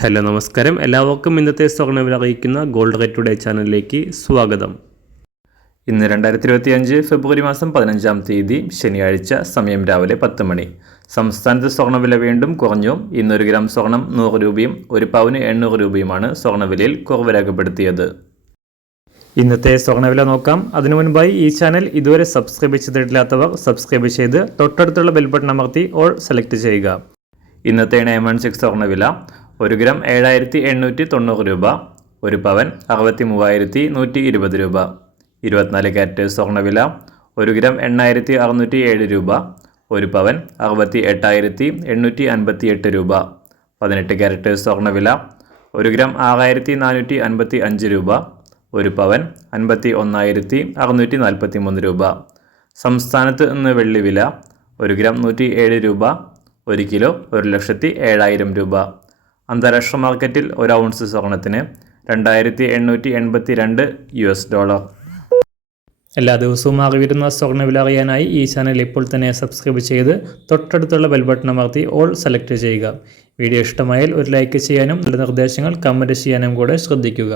Hello നമസ്കാരം, എല്ലാവർക്കും ഇന്നത്തെ സ്വർണ്ണവില അറിയിക്കുന്ന ഗോൾഡ് റേറ്റ് ടുഡേ ചാനലിലേക്ക് സ്വാഗതം. ഇന്ന് 2025 ഫെബ്രുവരി മാസം 15-ാം തീയതി ശനിയാഴ്ച, സമയം രാവിലെ 10 മണി. സംസ്ഥാനത്ത് സ്വർണ്ണവില വീണ്ടും കുറഞ്ഞു. ഇന്ന് 1 ഗ്രാം സ്വർണം 100 രൂപയും 1 പവന് 800 രൂപയുമാണ് സ്വർണ്ണവിലയിൽ കുറവ് രേഖപ്പെടുത്തിയത്. ഇന്നത്തെ സ്വർണ്ണവില നോക്കാം. അതിനു മുൻപായി ഈ ചാനൽ ഇതുവരെ സബ്സ്ക്രൈബ് ചെയ്തിട്ടില്ലാത്തവർ സബ്സ്ക്രൈബ് ചെയ്ത് തൊട്ടടുത്തുള്ള ബെൽ ബട്ടൺ അമർത്തി ഓൾ സെലക്ട് ചെയ്യുക. ഇന്നത്തെ 916 സ്വർണ്ണവില 1 ഗ്രാം 7890 രൂപ, 1 പവൻ 63120 രൂപ. 24 കാരറ്റ് സ്വർണ്ണവില 1 ഗ്രാം 8607 രൂപ, 1 പവൻ 68858 രൂപ. 18 കാരറ്റ് സ്വർണ്ണവില 1 ഗ്രാം 6455 രൂപ, 1 പവൻ 51643 രൂപ. സംസ്ഥാനത്ത് ഇന്ന് വെള്ളിവില 1 ഗ്രാം 107 രൂപ, 1 കിലോ 1,07,000 രൂപ. അന്താരാഷ്ട്ര മാർക്കറ്റിൽ 1 ഔൺസ് സ്വർണത്തിന് $2882. എല്ലാ ദിവസവും അറിവിരുന്ന സ്വർണ്ണവില അറിയാനായി ഈ ചാനൽ ഇപ്പോൾ തന്നെ സബ്സ്ക്രൈബ് ചെയ്ത് തൊട്ടടുത്തുള്ള ബെൽ ബട്ടൺ അമർത്തി ഓൾ സെലക്ട് ചെയ്യുക. വീഡിയോ ഇഷ്ടമായാൽ ഒരു ലൈക്ക് ചെയ്യാനും നല്ല നിർദ്ദേശങ്ങൾ കമൻറ്റ് ചെയ്യാനും കൂടെ ശ്രദ്ധിക്കുക.